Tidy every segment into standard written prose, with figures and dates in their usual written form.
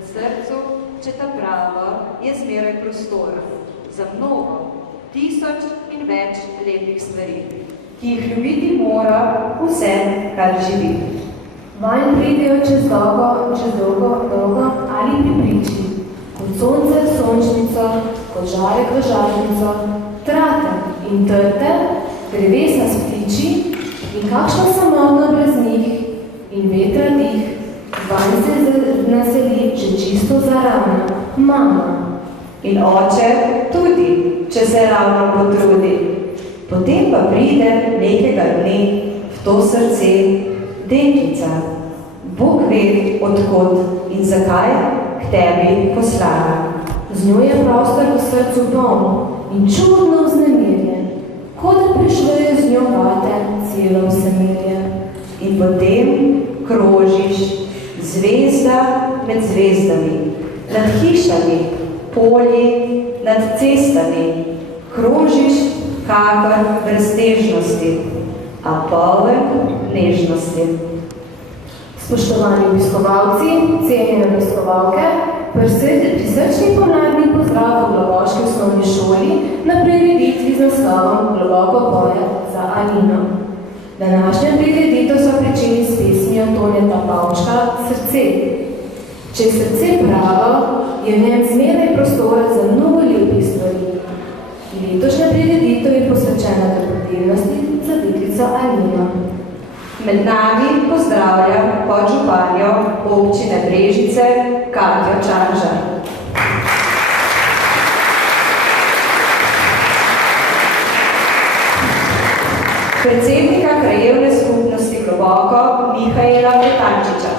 V srcu, če ta prava, je zmeraj prostora za mnogo, 1000 in več lepih stvari, ki jih ljubiti mora vse, kar živi. Vanj pridejo čez dolgo ali pri priči, kot sonce sončnico, kot žarek v žarnico, trate in trte, drevesa s ptiči in kakšno samotno brez njih in vetra dih, vanj se naseli že čisto zaravno, mama. In oče tudi, če se ravno potrudi. Potem pa pride nekega dne v to srce deklica. Bog ve, odkot in zakaj k tebi poslala. Z njo je prostor v srcu poln in čudno vznemirjen, kot da prišluje z njo vate celo vsemirje. In potem krožiš, zvezda med zvezdami, nad hišami, polji, nad cestami, krožiš kakor breztežnosti, a poln nežnosti. Spoštovani obiskovalci, cenjene obiskovalke, prisrčni pomladni pozdrav v Globoški osnovni šoli na prireditvi z naslovom Globoko boje za Alino. Današnjo prireditev so pričeli s pesmijo Toneta Pavčka Srce. Če je srce pravo, je v njem zmeraj prostora za mnogo lepih stvari. Letošnja prireditev je posvečena dobrodelnosti za deklico Alino. Med nami pozdravlja podžupanjo občine Brežice Katjo Čanžar. Predsednika krajevne skupnosti Globoko Mihaela Petančiča.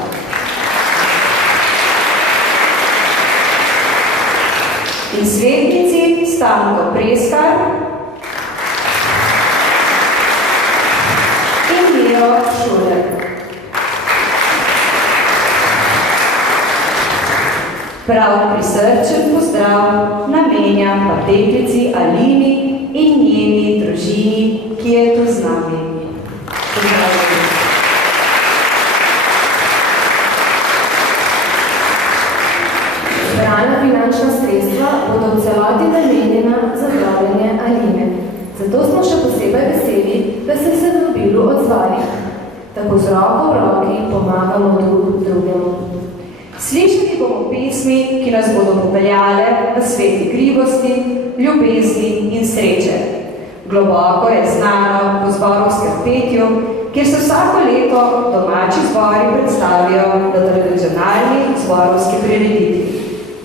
In svetnici Stanko Preskar in Miro Šuler. Prav prisrčen pozdrav namenja pa deklici Alini in njeni družini, ki je tu z nami. Zbrana finančna sredstva bodo v celoti namenjena za zdravljenje Aline. Zato smo še posebej veseli, da ste se v vabilu odzvali. Tako z roko v roki pomagamo drugemu. Slišali bomo pesmi, ki nas bodo popeljale v svet igrivosti, ljubezni in sreče. Globoko je znano po zborovskem petju, kjer se vsako leto domači zbori predstavijo na tradicionalni zborovski prireditvi.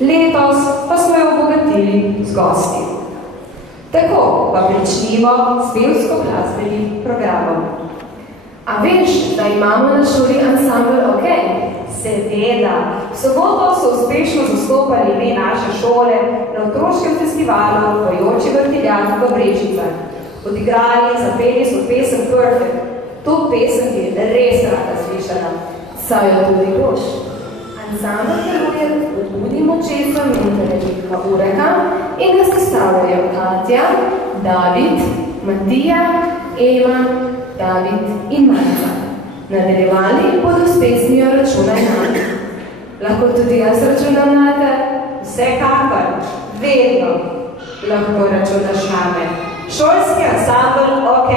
Letos pa smo jo obogatili z gosti. Tako pa pričnimo s pevsko-glasbenim programom. A veš, da imamo na šoli ansambl OK? Seveda. V soboto so uspešno zastopali ime naše šole na otroškem festivalu Pojoči vrtiljak v Brežicah. Odigrali in zapeli so pesem Perfect. To pesem je res rada slišala. Saj jo tudi boš. Ansambl deluje v tudi močestva mentorja Vilka Ureka in ga sestavljajo Katja, David, Matija, Ema, David in Marca. Nadaljevali bodo s pesmijo Računaj name. Lahko tudi jaz računam nate? Vsekakor, vedno lahko računaš name. Šolski ansambl OK.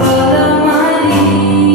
Follow my lead.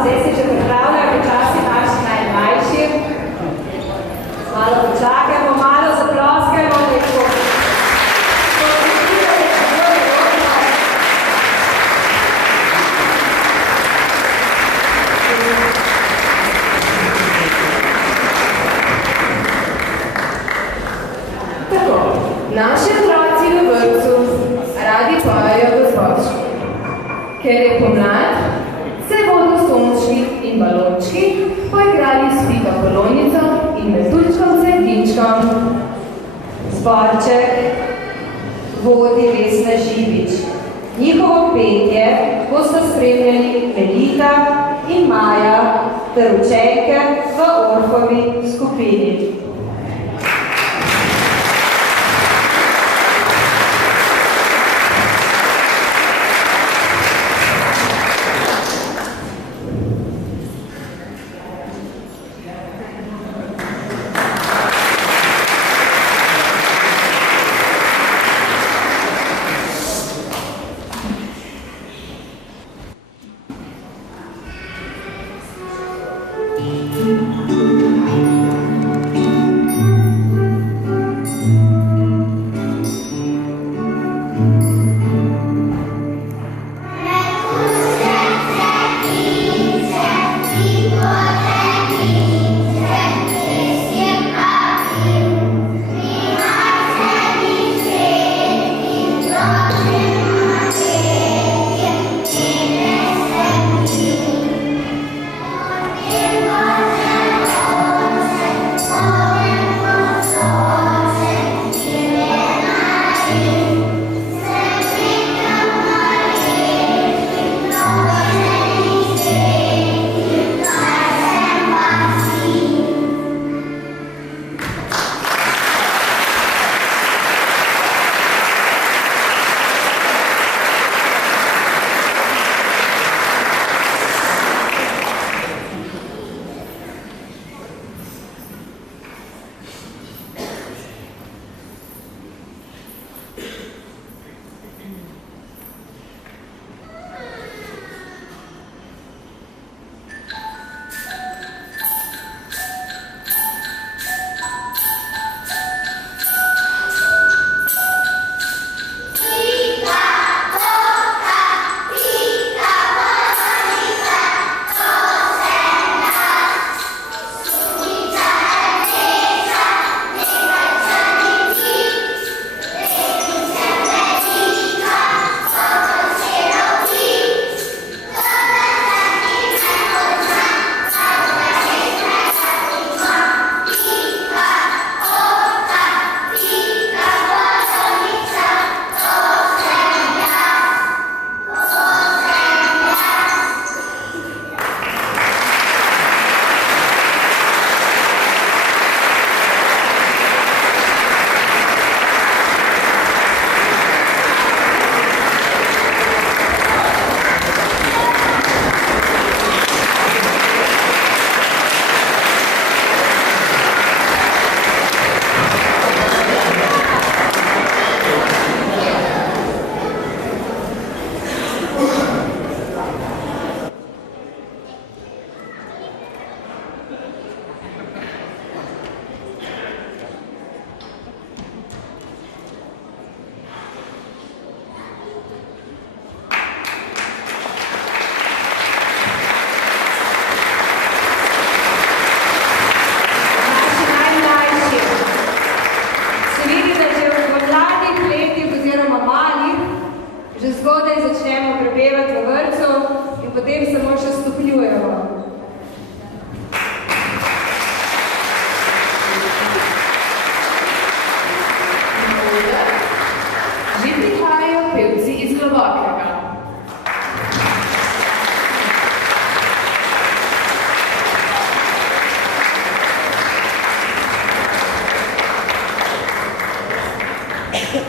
zdaj se že pripravljajo počasi naši najmlajši. Malo počakajmo, malo zaploskajmo, da je to. Tako, naši otroci v vrtcu radi pojejo gozbočki. Ker je pomlad, se bodo sončki in balončki poigrali s Pika Polonico in Metuljčkom Cedinčkom. Zborček vodi Vesna Živič. Njihovo petje bosta spremljali Melita in Maja ter učenke v Orfovi skupini.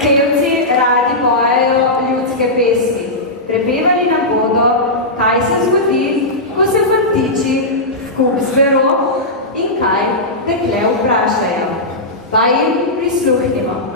Pevci radi pojejo ljudske pesmi. Prepevali nam bodo, kaj se zgodi, ko se fantiči v kup zvero in kaj dekle vprašajo. Pa jim prisluhnimo.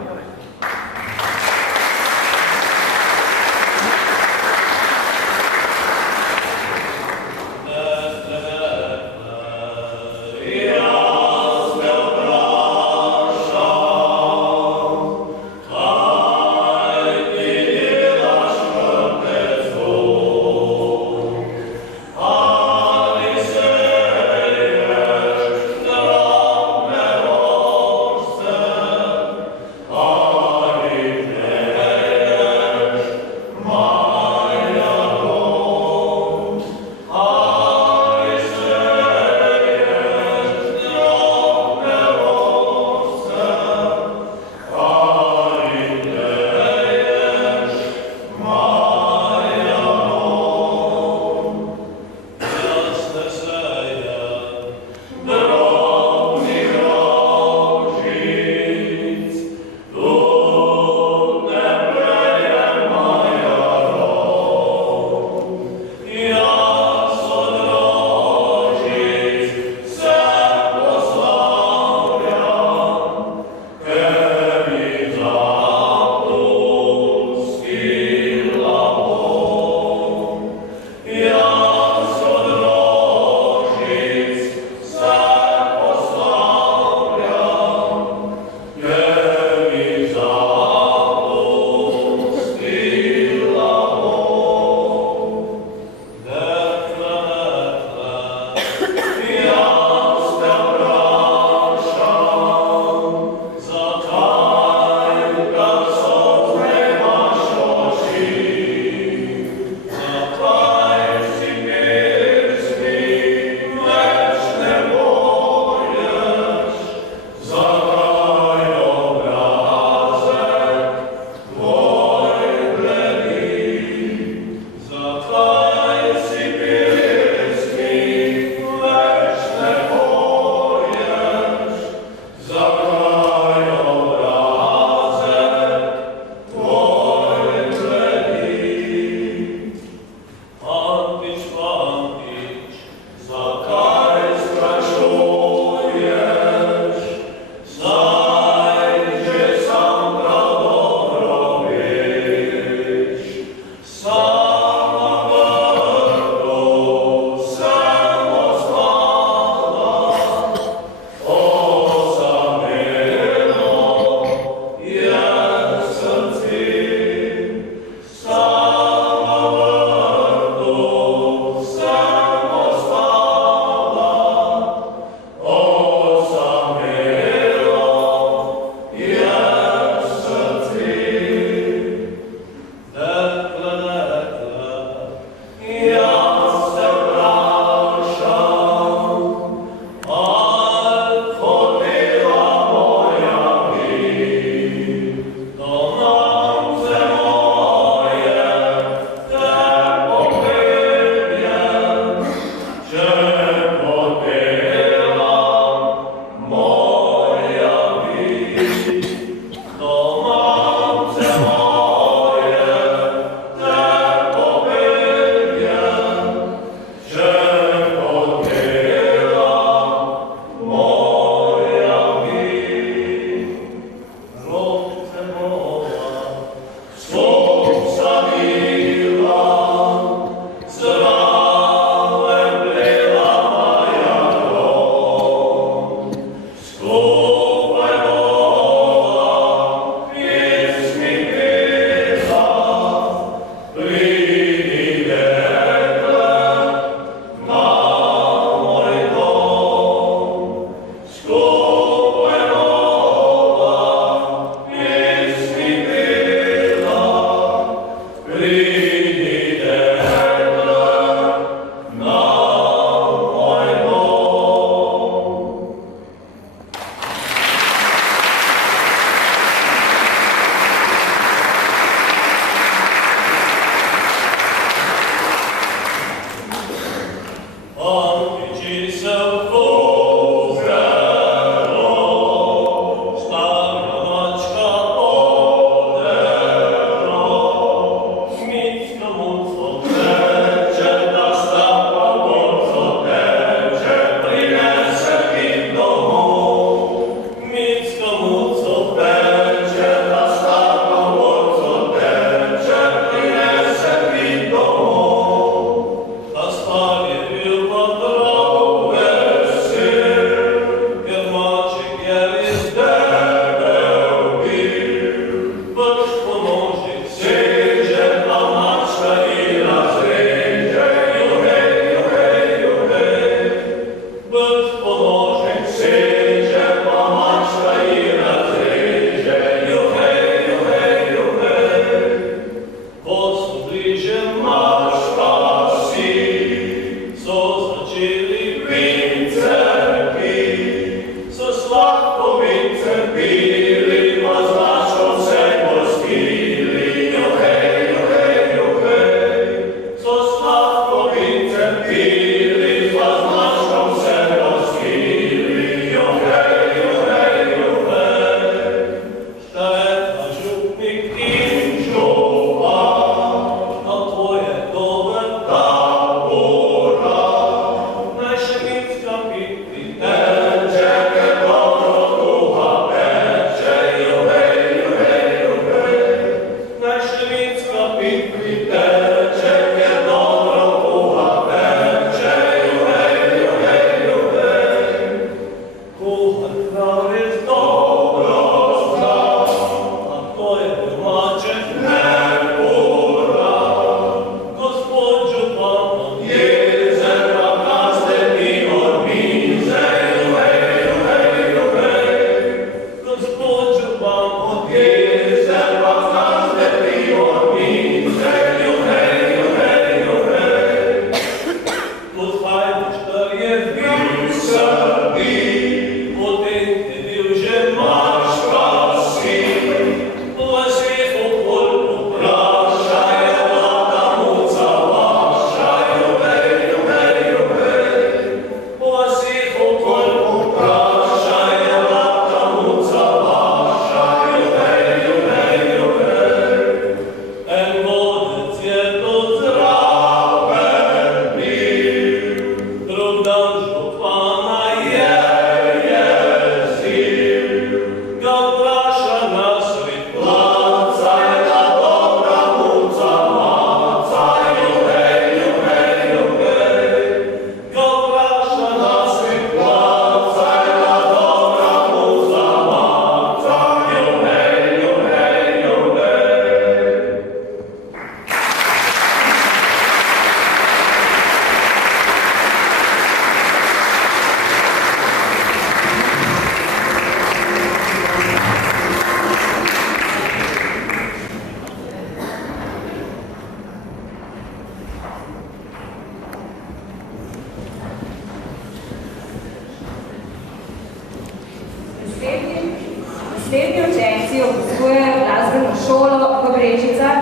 Naslednji učenci obiskujejo glasbeno šolo v Brečicah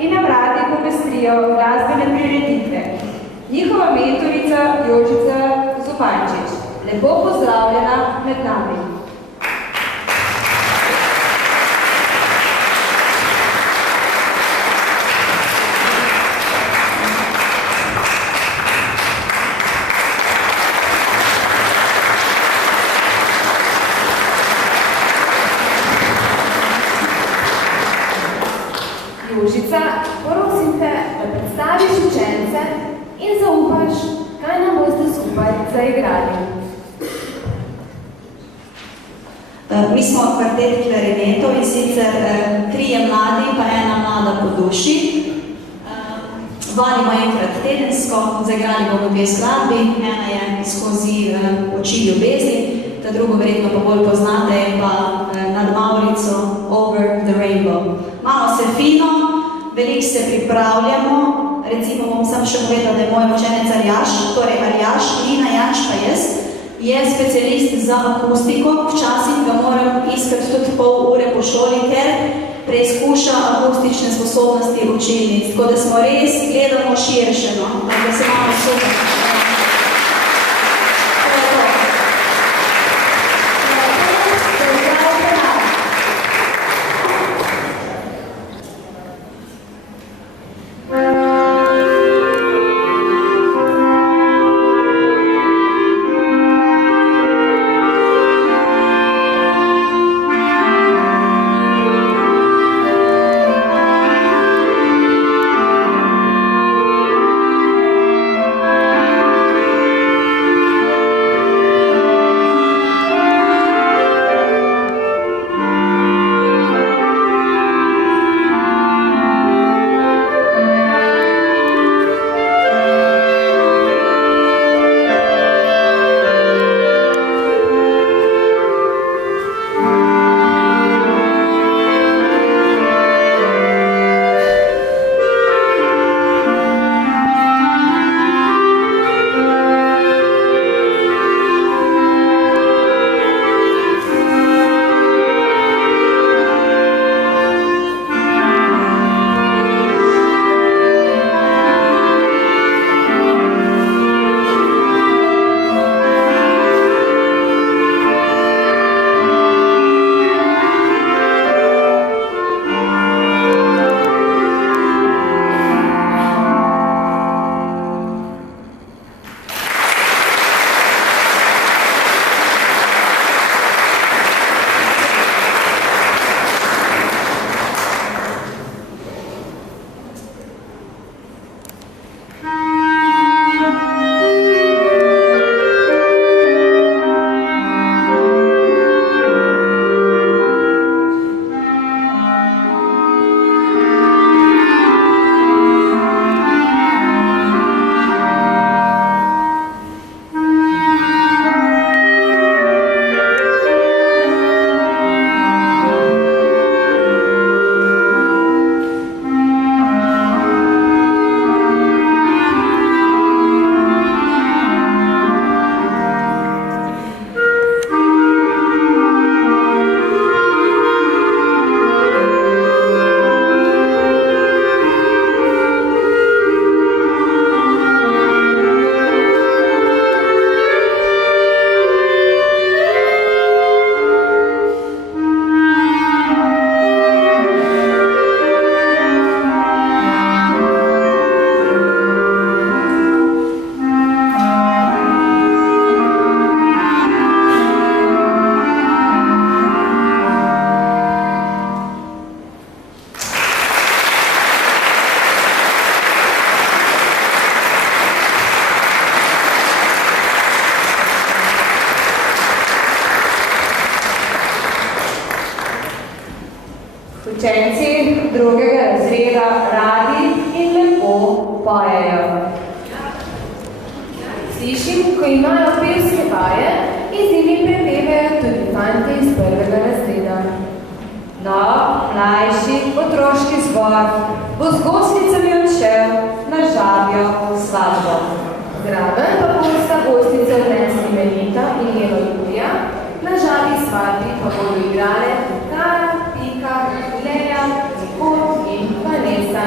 in na mladih popestrijo glasbene prireditve. Njihova mentorica Jožica Zupančič. Lepo pozdravljena med nami. Jožica, prosim te, da predstaviš učence in zaupaš, kaj nam boste skupaj zaigrali. Mi smo kvartet klarinetov in sicer 3 mladi pa 1 mlada po duši. Vadimo enkrat tedensko, zaigrali bomo 2 skladbi, ena je skozi oči ljubezni, ta drugo verjetno pa bolj poznate je pa Nad Maurico, Over the Rainbow. Malo se fino, veliko se pripravljamo, recimo bom sam še povedal, da je moj učenec Aljaš, torej Aljaš, Lina Janč pa jaz, je specialist za akustiko, včasih ga moram iskati tudi pol ure po šoli, ker preizkuša akustične sposobnosti učilnic, tako da smo res gledamo širše, no, da se malo super. Thank you. radi in lepo pojejo. Slišim, ko imajo pevske vaje in z njimi prepevajo tudi fante iz prvega razreda. No, mlajši otroški zbor bo z gostnicami odšel na žabjo svadbo. Zraven pa bosta gostice odnesli Melita in njeno Julija, na žabi svadbi pa bodo igrale Tara, Pika, Leja, Nikol in Vanessa.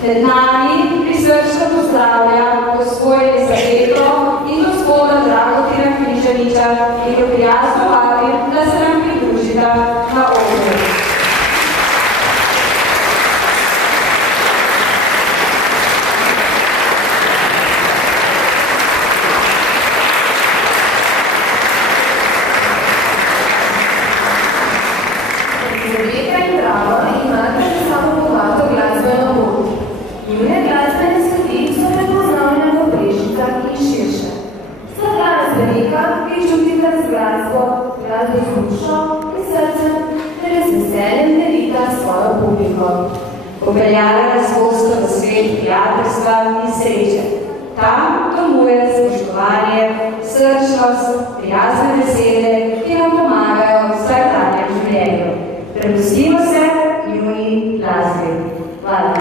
Pred nami prisrčno pozdravljam gospod Elizabeto in gospoda Dragotina Križaniča, ki jo prijazno vabim, da se nam pridružita na odru. Elizabeta in Drago imate za sabo bogato glasbeno pot. Njune glasbene sledi so prepoznavne v Brežicah in širše. Sta glasbenika, ki čutita z glasbo z dušo in srcem, ter z veseljem delita svojo publiko. Popeljala nas bosta v svet prijateljstva in sreče. Tam domuje spoštovanje, srčnost, prijazne besede, ki nam pomagajo v vsakdanjem življenju. Prepustimo se njuni glasbi. Hvala.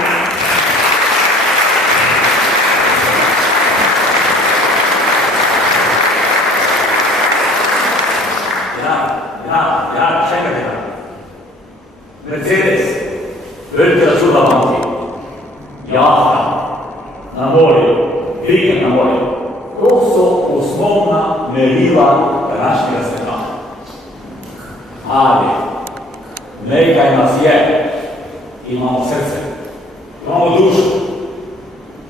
Mercedes, velika čuda mati, jahta na morju, vikend na morju. To su osnovna merila današnjega sveta. Ali, nekaj nas je, imamo srce, imamo dušu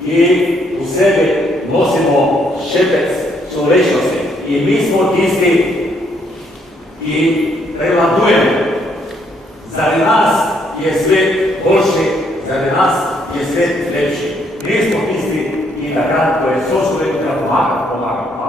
i u sebi nosimo šepec človečnosti i mi smo tisti i prevladujemo. Zaradi nas je svet boljši, zaradi nas je svet lepši. Mi smo tisti i na kratko je sočloveku treba pomagati. Hvala.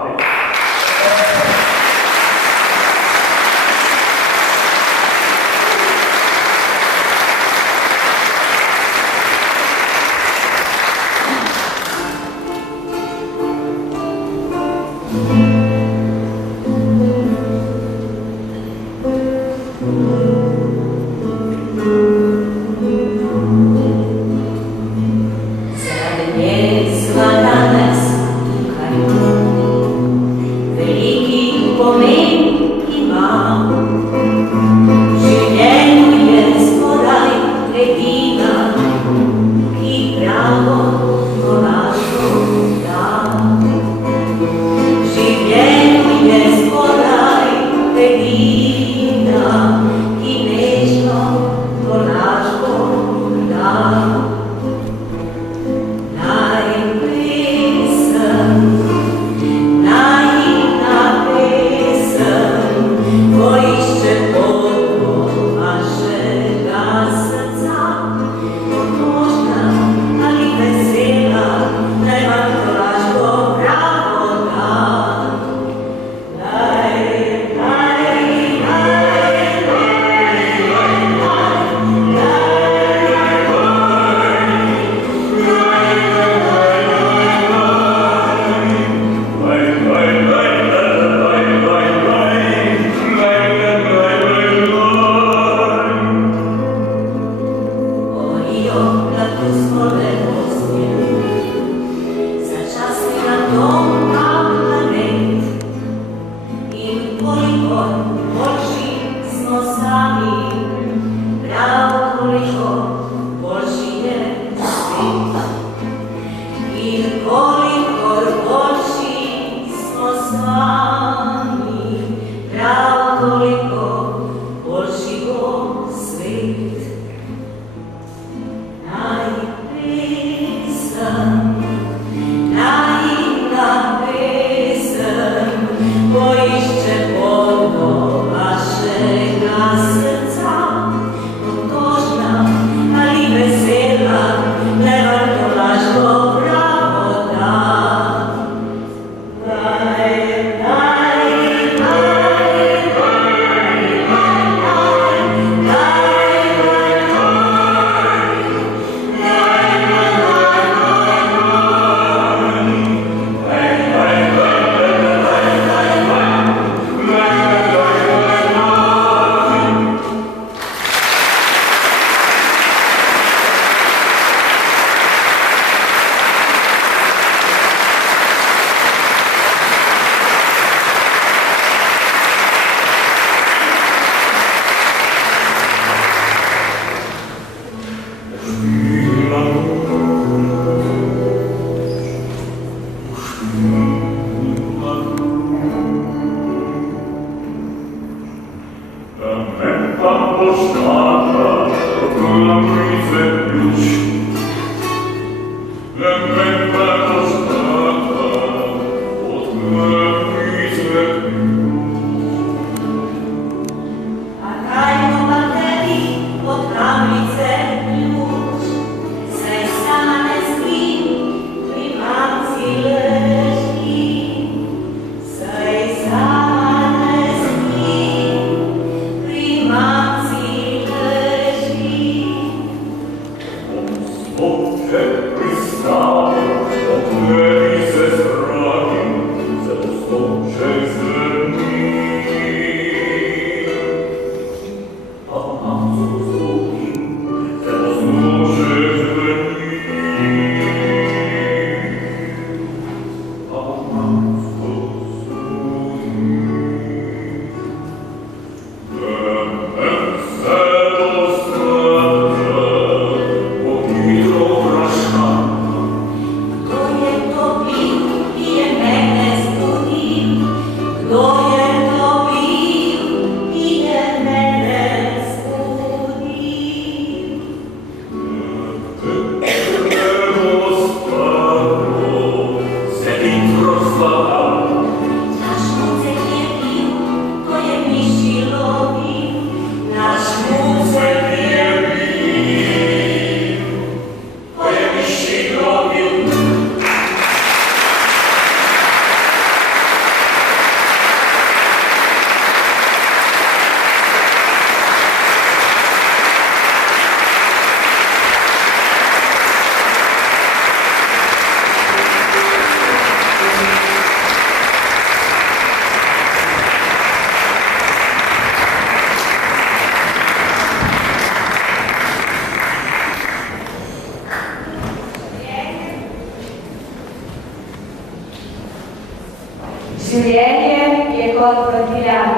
vrtiljak.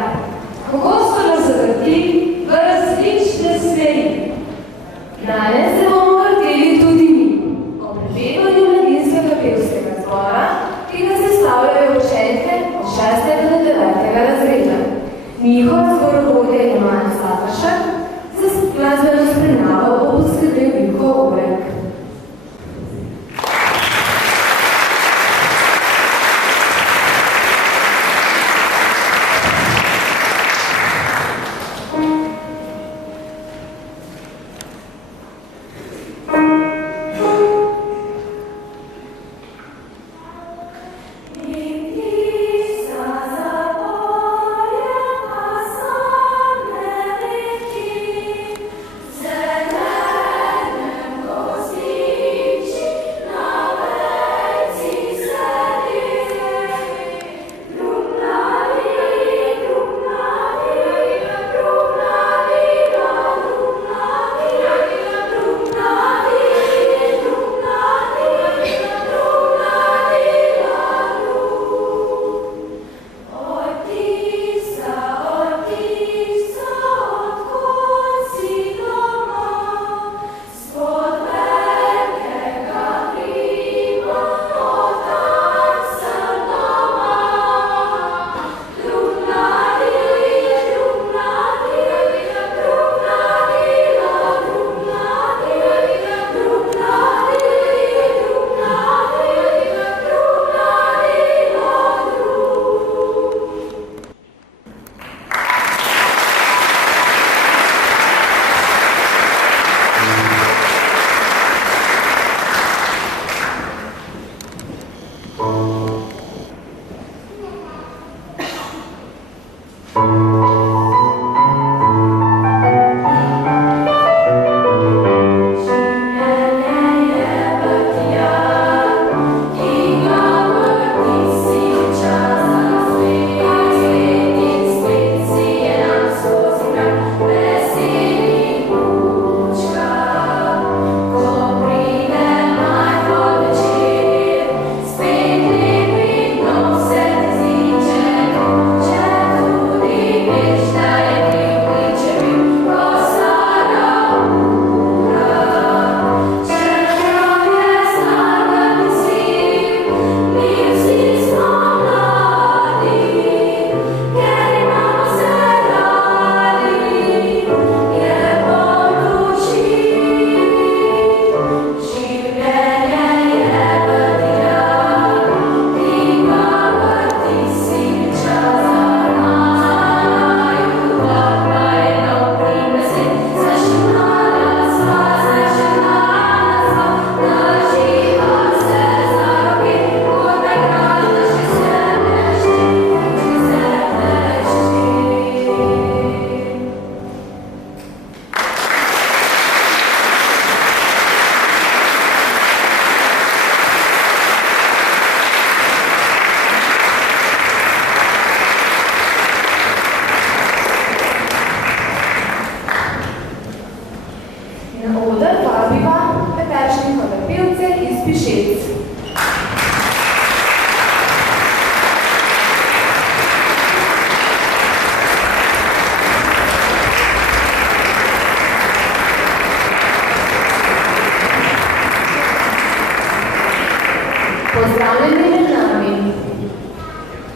Pogosto nas zavrti v različne smeri. Danes se bomo vrteli tudi mi, o prepevanju mladinskega pevskega zbora, ki ga sestavljajo učenke od 6. do 9. razreda. Njihov zborovodja je Jan Satašek, za glasbeno spremljavo bo poskrbel Vilko Orek.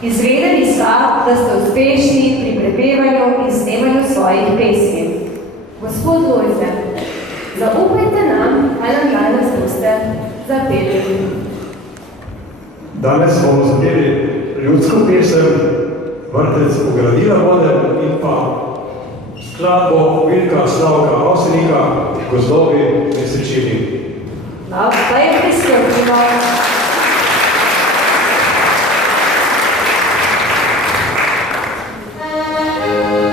Izvedeli sta, da ste uspešni pri prepevanju in snemanju svojih pesmi. Gospod Lojze, zaupajte nam, kaj nam danes boste zapeli. Danes bomo zapeli ljudsko pesem Vrtec ogradila vode in pa skladbo Vilka Slavka Avsenika Gozdovi mesečini. Da je priskrbljivo. Thank you.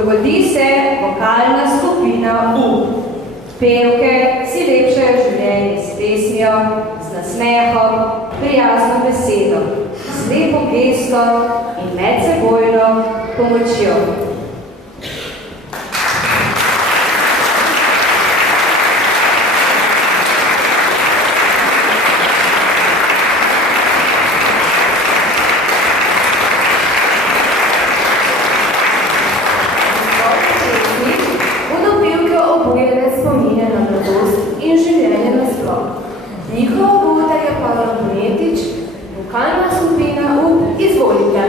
Dogodi se vokalna skupina U. Pevke si lepšajo življenje s pesmijo, z nasmehom, prijazno besedo, z lepo gesto in medsebojno pomočjo. Vokalna skupina U, izvolite.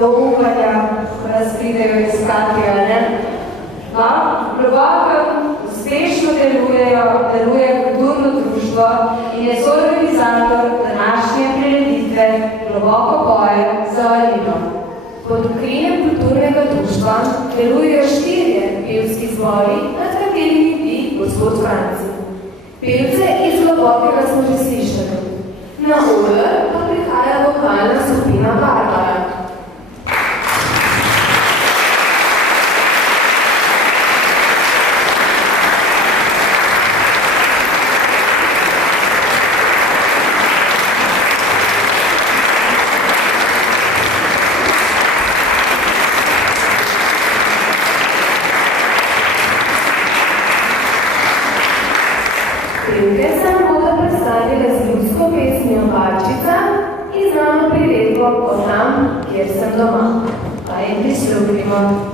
do upanja, ko nas pridejo iskati, ne? A v globokem uspešno deluje kulturno društvo in je soorganizator današnje prireditve Globoko poje za Alino. Pod okriljem kulturnega društva delujejo 4 pevski zbori, nad katerimi bi gospod Franci. Pevce iz Globokega smo že slišali. Na oder pa prihaja vokalna skupina Barbara. Pevke se nam bodo predstavile z ljudsko pesmijo Barčica in znano priredbo o tam, kjer sem doma. Pa jim prisluhnimo.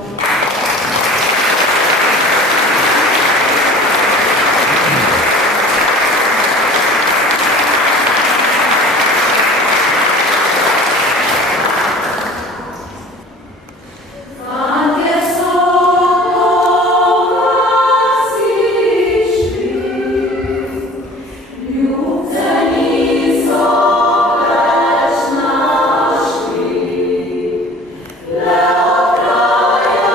Leo kraja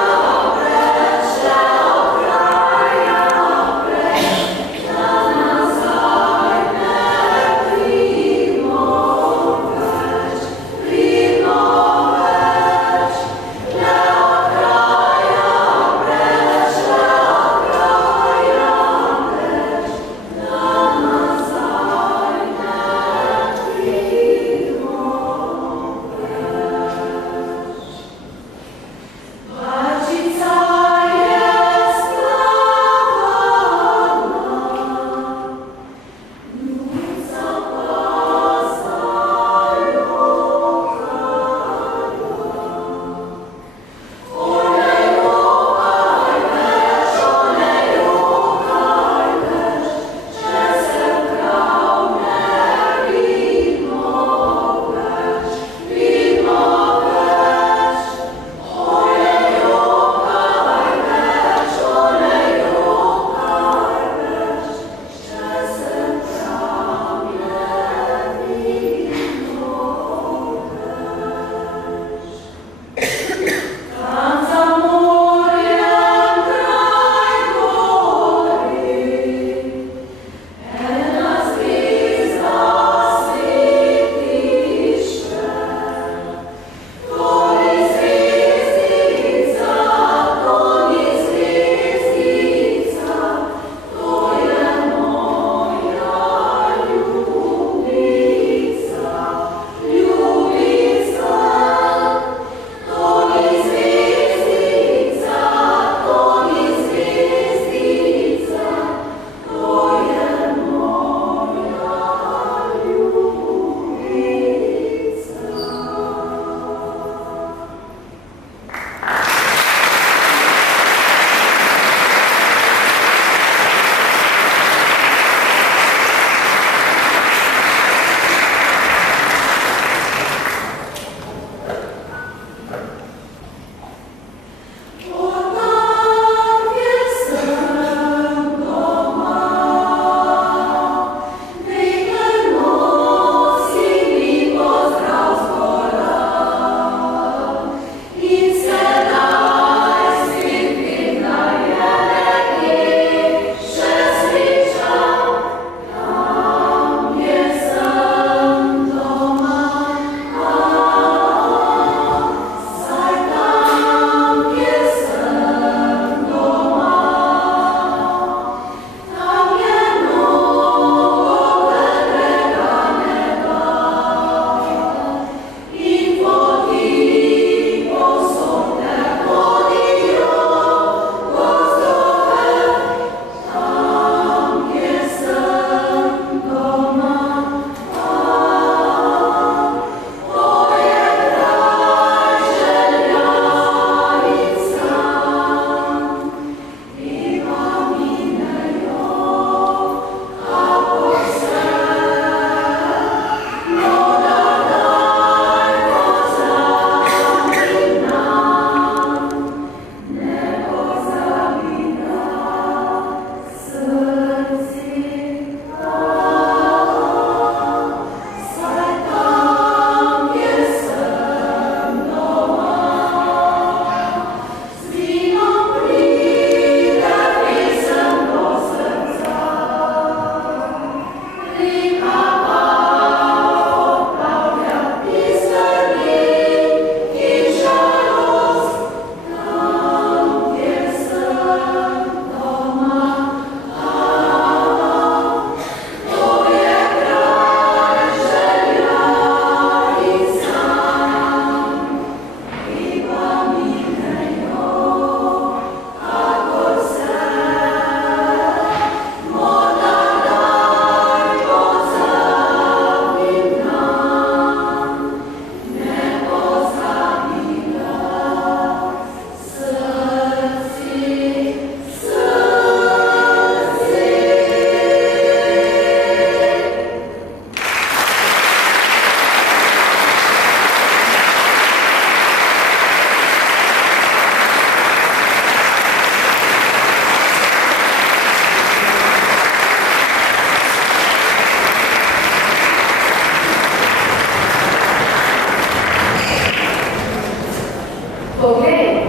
Poglej,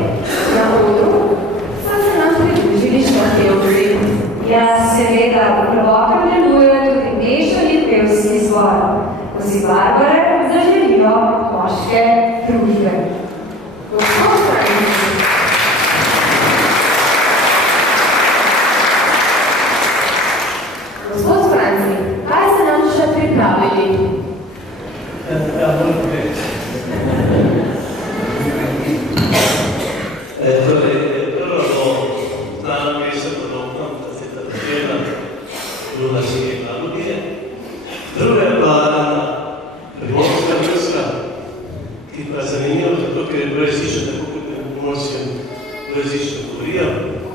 na odru so se nam pridružili škofjevci. Ja, seveda, v globokem deluje tudi mešani pevski zbor. Vsi barbare zaželijo moške družbe. Gospod Franci, Gospod Franci, kaj ste nam še pripravili? Prvo znano pesem podobno, da se ta začela Luna Šege Nalogije. Druga je pa primorska vrsta, ki pa je zanimiva, zato ker je dvojezična, tako kot je primorskem dvojezično govorijo,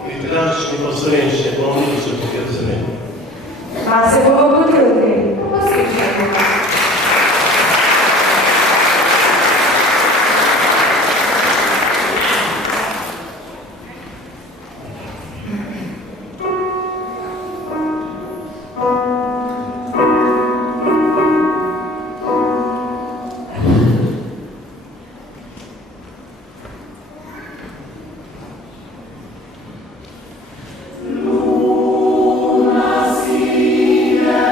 v italijanščini pa v slovenščini, bomo videli, kako je razumeli. Pa se bomo potrudili. Poslušajmo. Luna sine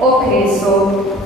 o Kresu.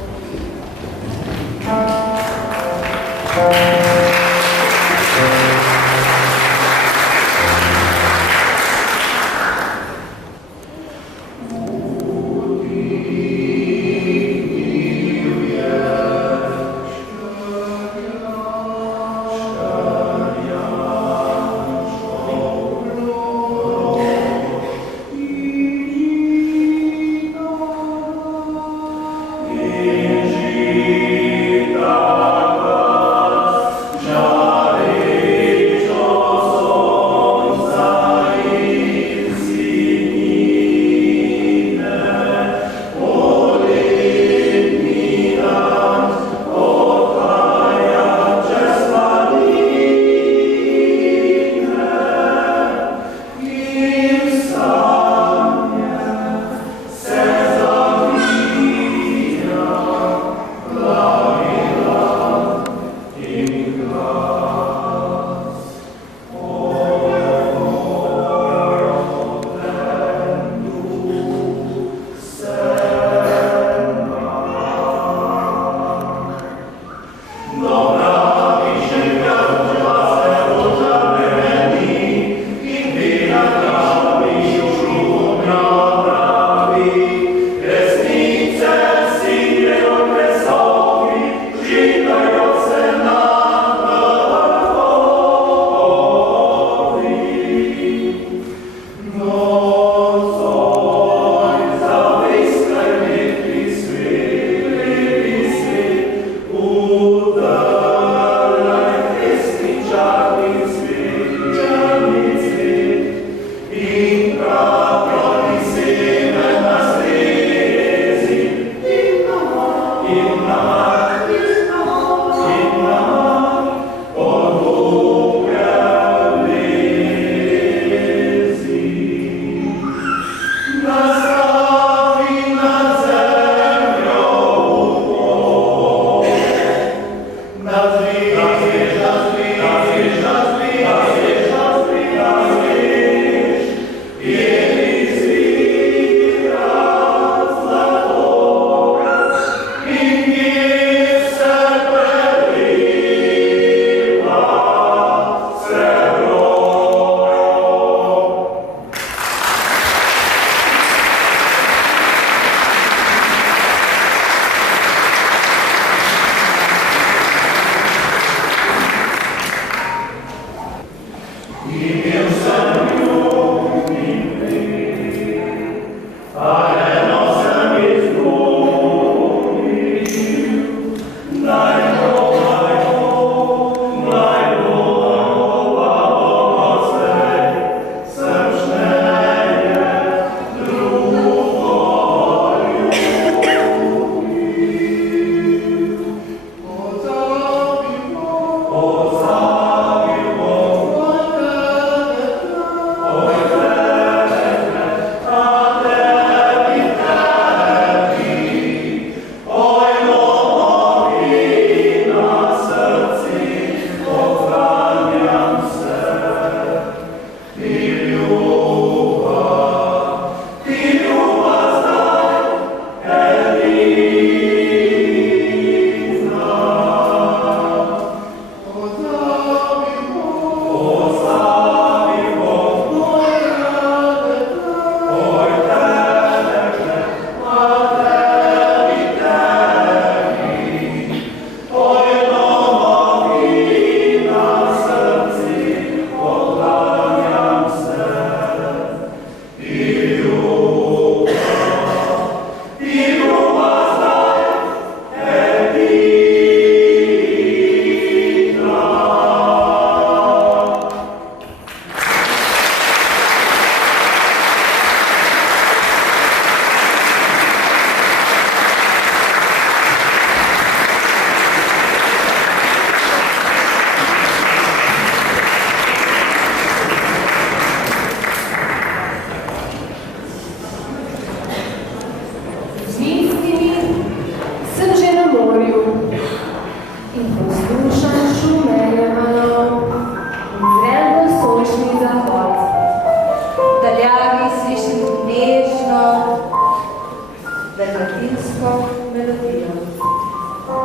ljudsko melodijo.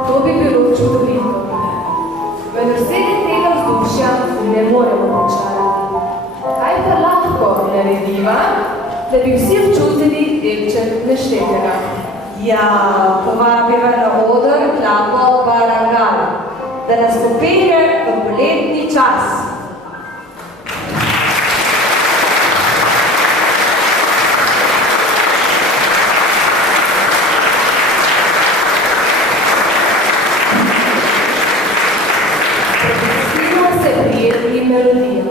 To bi bilo čudovito. Vendar vsega tega vzdušja ne moremo počarati. Kaj pa lahko narediva, da bi vsi občutili delček neštetega? Ja, povabiva na oder klapo Barangal, da nas popelje v poletni čas. Prepustimo se prijetnim melodijam.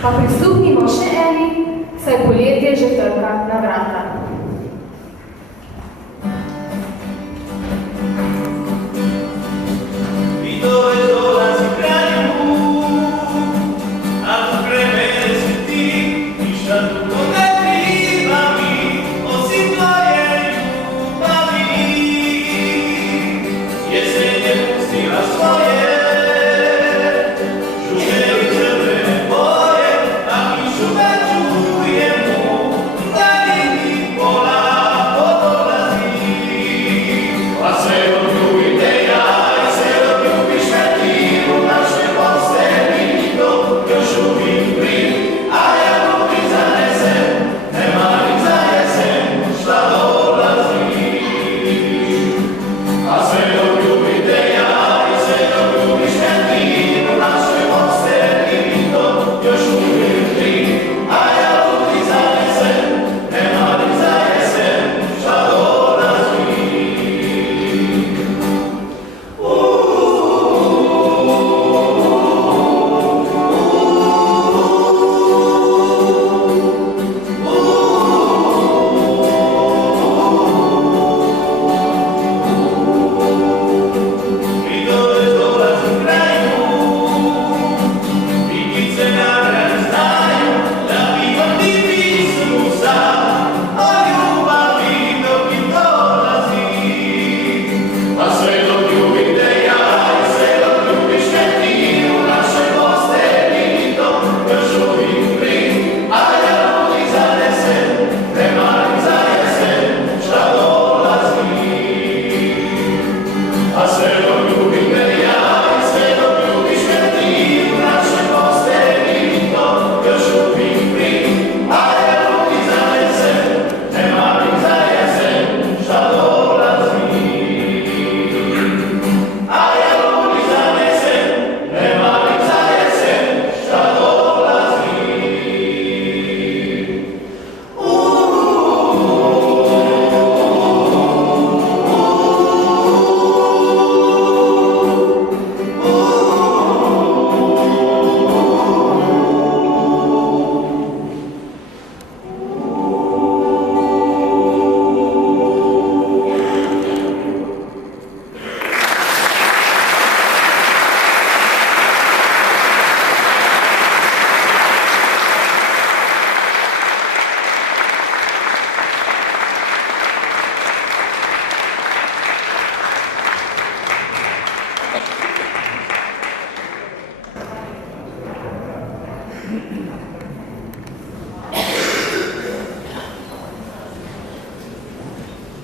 Pa prisluhnimo še eni, saj poletje že trka na vrata.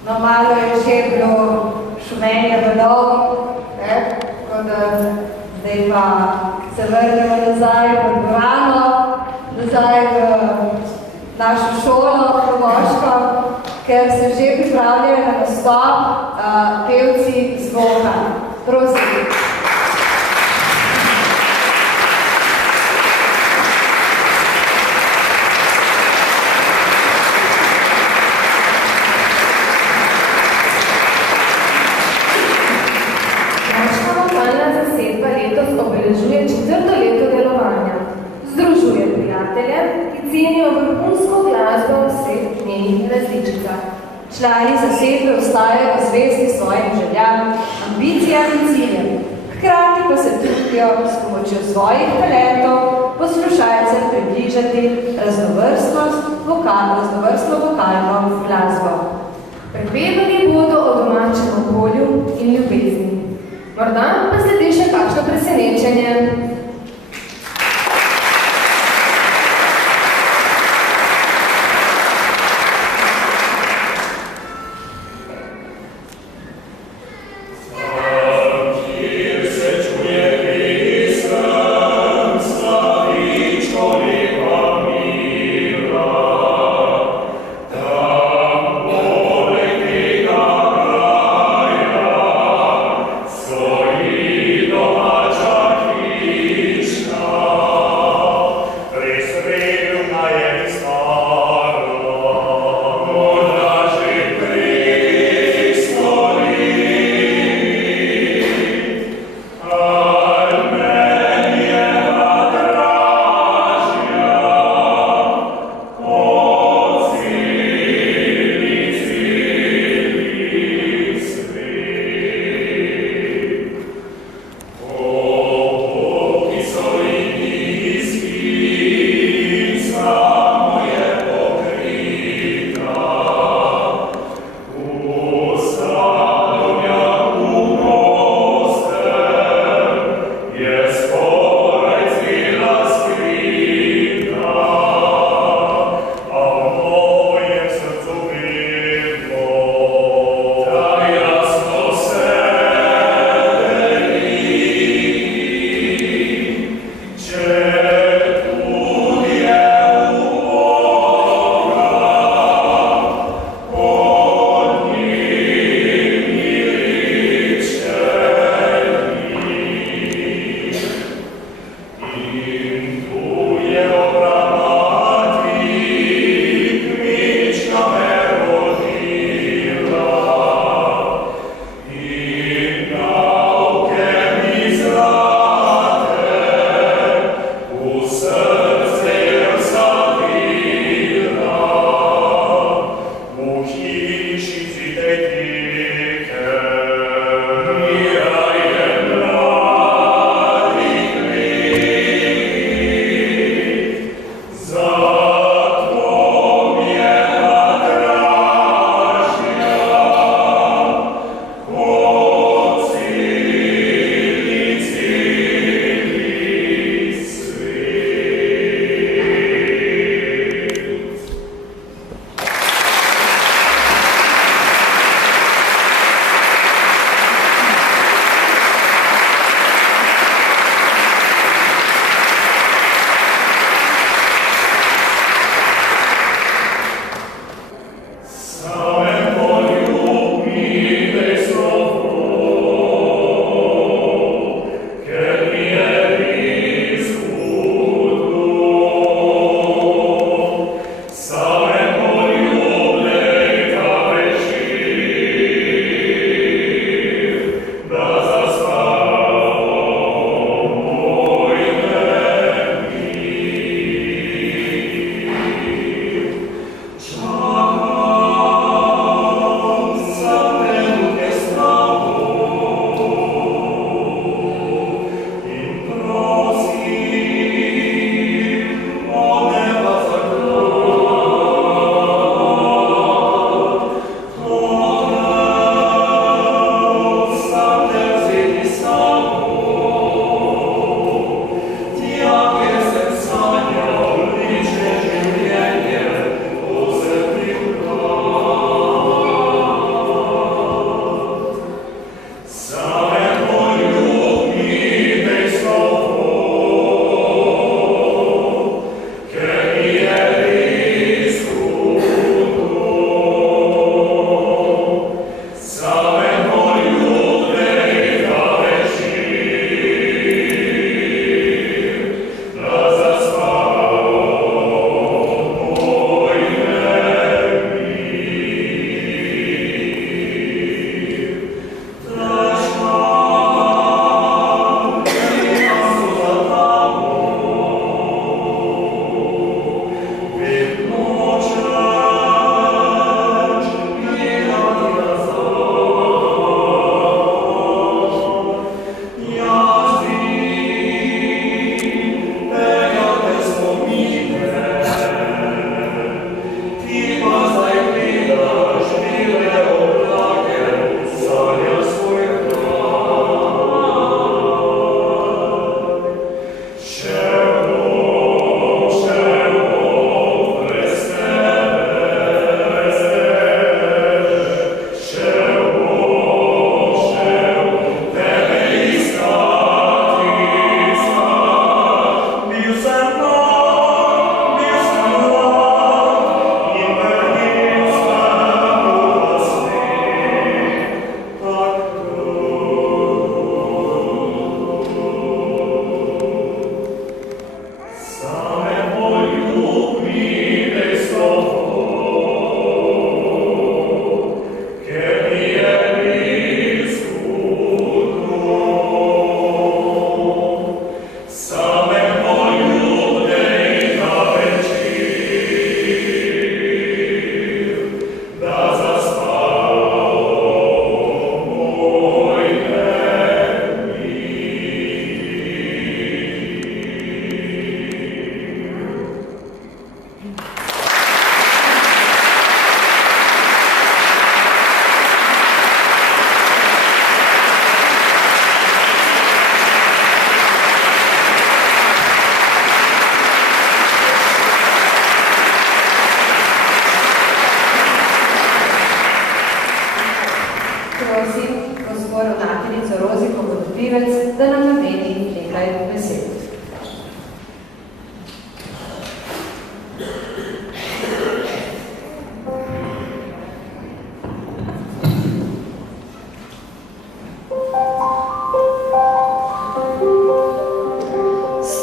No, malo je že bilo šumenja vodov, tako da zdaj pa se vrnemo nazaj v dvorano, nazaj v našo šolo, Logoško, ker se že pripravljajo na nastop pevci zvoka. Prosim. Obeležuje 4. leto delovanja. Združuje prijatelje, ki cenijo vrhunsko glasbo v vseh njenih različicah. Člani zasedbe ostajajo zvesti svojim željam, ambicijam in ciljem, hkrati pa se trudijo s pomočjo svojih talentov poslušalcem približati raznovrstno vokalno glasbo. Prepevali bodo o domačem okolju in ljubezni. Morda pa sledi še kakšno presenečenje. Solid, domača Miraj,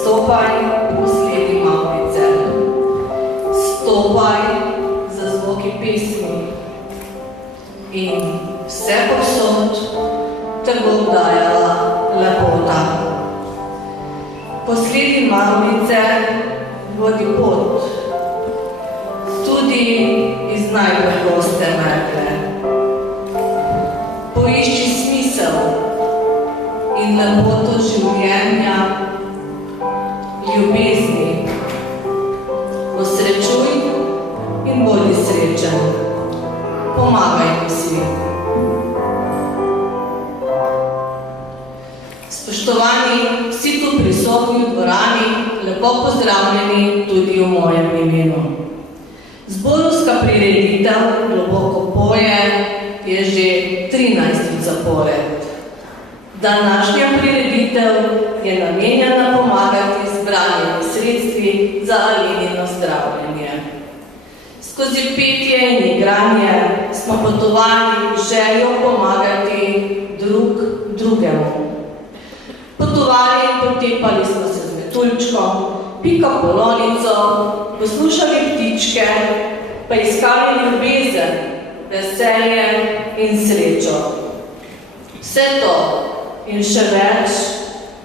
Stopaj po sledi Mavrice, stopaj za zvoki pesmi in vse povsod te bo obdajala lepota. Po sledi Mavrice vodi pot, tudi iz najbolj goste Mekle. Poišči smisel in lepoto življenja, ljubezni. Osrečuj in bodi srečen. Pomagaj si. Spoštovani, vsi tu prisotni v dvorani, lepo pozdravljeni tudi v mojem imenu. Zborovska prireditev Globoko poje je že 13. zapored. Današnja prireditev je namenjena pomagati zbranimi sredstvi za Alinino zdravljenje. Skozi petje in igranje smo potovali željo pomagati drug drugemu. Potovali in potepali smo se z metuljčkom, pikal polonico, poslušali ptičke, pa iskali ljubezen, veselje in srečo. Vse to in še več,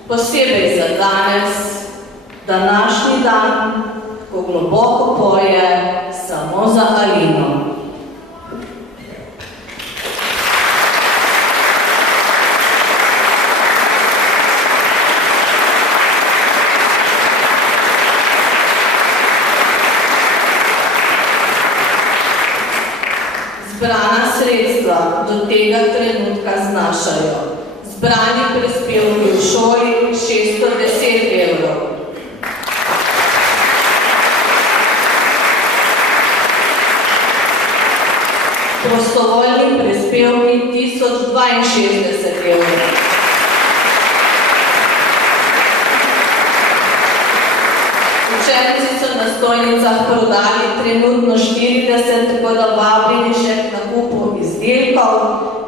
posebej za danes, današnji dan, ko globoko poje samo za Alino. Zbrana sredstva do tega trenutka znašajo zbrani prispevki v šoli 610 evrov. Prostovoljni prispevki 1062 evrov. Učenci so na stojnicah prodali trenutno 40, tako da vabljeni še k nakupu izdelkov,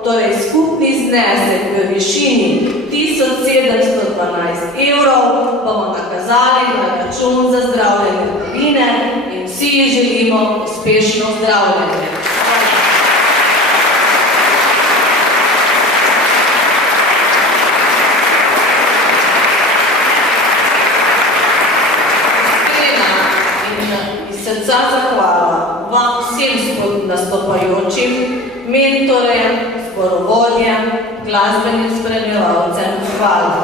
torej skupni znesek v višini 1712 evrov bomo nakazali na račun za zdravljenje Aline in vsi ji želimo uspešno zdravljenje. Srca zahvala vam vsem nastopajočim, mentorjem, zborovodjem, glasbenim spremljevalcem. Hvala.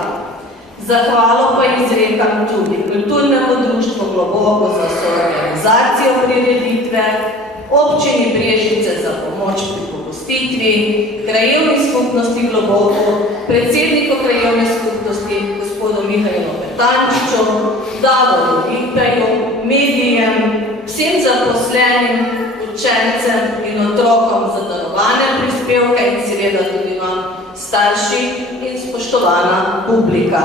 Zahvalo pa izrekam tudi Kulturnemu društvu Globoko za soorganizacijo prireditve, Občini Brežice za pomoč pri pogostitvi, Krajevni skupnosti Globoko, predsedniku Krajevne skupnosti gospodu Mihajlu Petančiču, Davoru Vipeju, medijem, vsem zaposlenim, učencem in otrokom za darovane prispevke in seveda tudi vam, starši in spoštovana publika.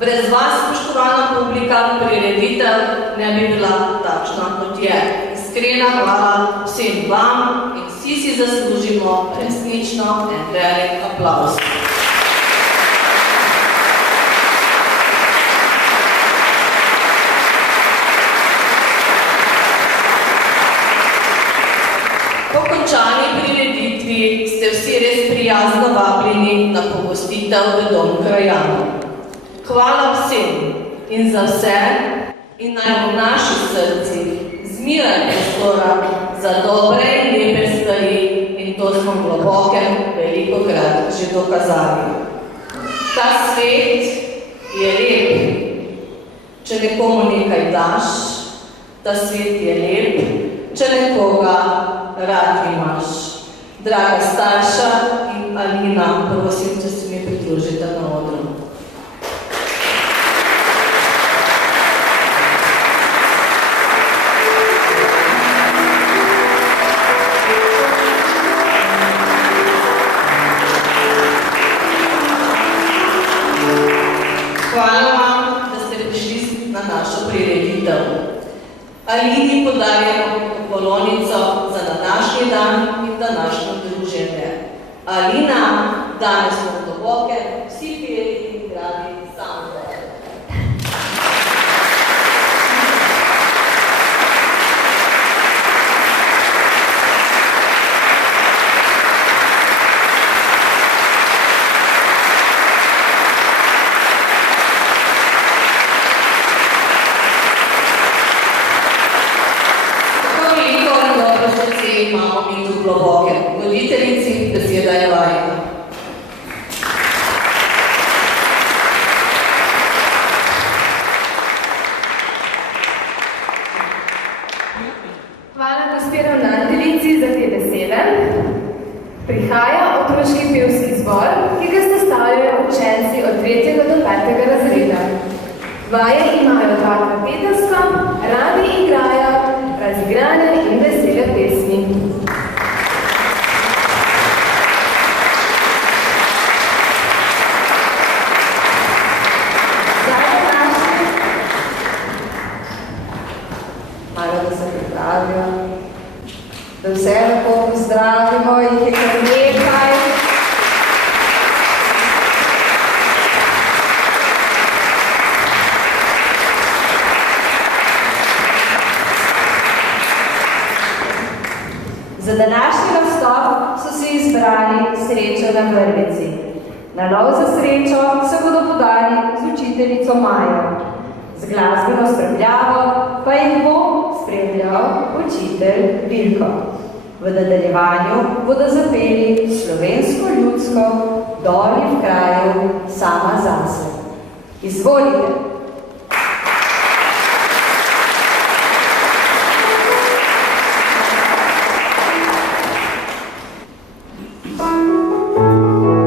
Brez vas, spoštovana publika, prireditev ne bi bila takšna, kot je. Iskrena hvala vsem vam in vsi si zaslužimo resnično en velik aplavz. Po končani prireditvi ste vsi res prijazno vabljeni na pogostitev v Dom krajanov. Hvala vsem in za vse in naj v naših srcih zmeraj prostora za dobre in lepe stvari in to smo v Globokem velikokrat že dokazali. Ta svet je lep. Če nekomu nekaj daš, ta svet je lep. Če nekoga rad imaš. Draga starša in Alina, prosim, če se mi pridružite na odru. Hvala vam, da ste prišli na našo prireditev. Alini podarjamo polonico za današnji dan in današnjo druženje. Alina, danes smo Globoke, vsi peli in igrali samo. Vaje imajo dva kvartetovska, radi igrajo razigrane in vesele pesmi. Malo da se pripravijo, da vse lepo pozdravimo, jih je kar nekaj. Za današnji nastop so si izbrali Srečo na Vrvici. Na lov za srečo se bodo podali z učiteljico Majo. Z glasbeno spremljavo pa jih bo spremljal učitelj Vilko. V nadaljevanju bodo zapeli slovensko ljudsko Doli v kraju sama zase. Izvolite! Thank you.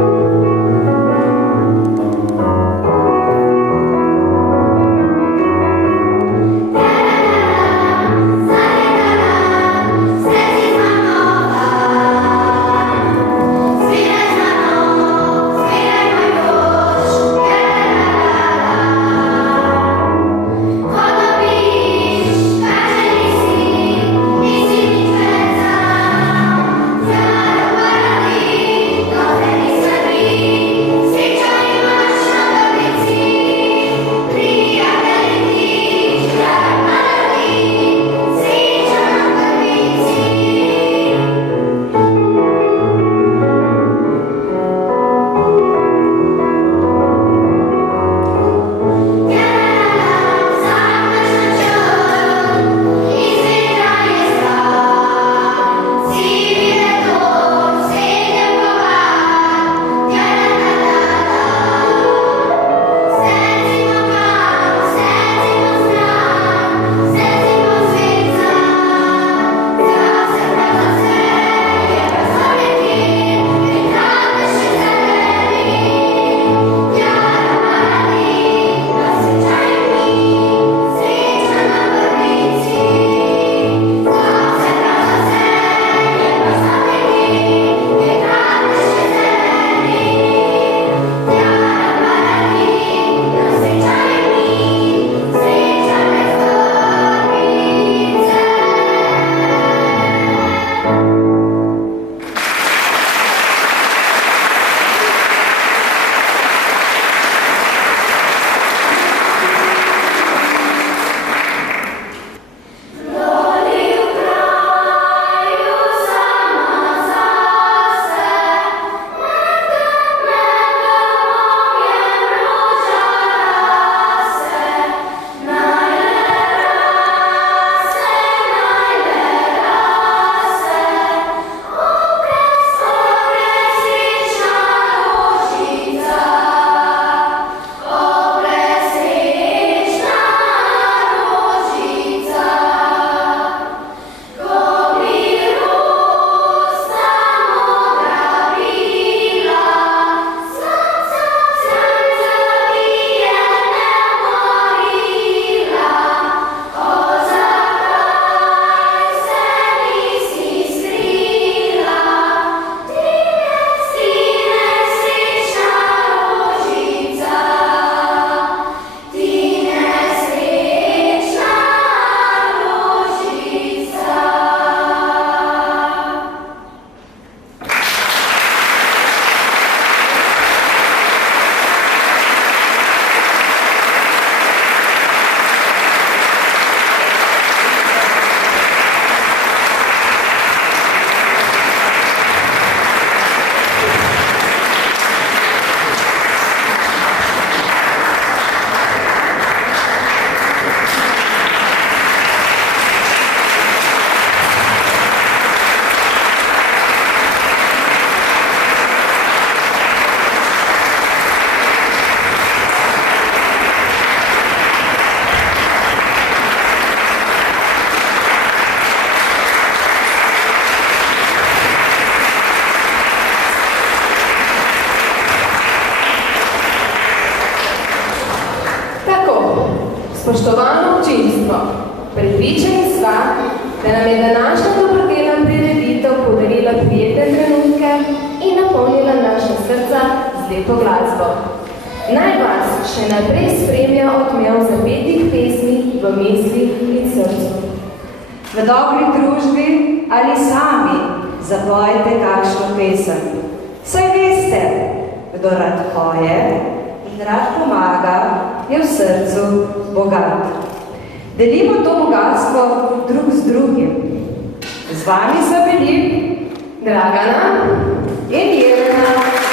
Spoštovano občinstvo, prepričani sva, da nam je današnja dobrodelna prireditev podarila prijetne trenutke in napolnila naša srca z lepo glasbo. Naj vas še naprej spremlja odmev zapetih pesmi v misli in srcu. V dobri družbi ali sami zapojte kakšno pesem. Saj veste, kdo rad poje in rad pomaga, je v srcu bogat. Delimo to bogatstvo drug z drugim. Z vami so bili Dragana in Jelena.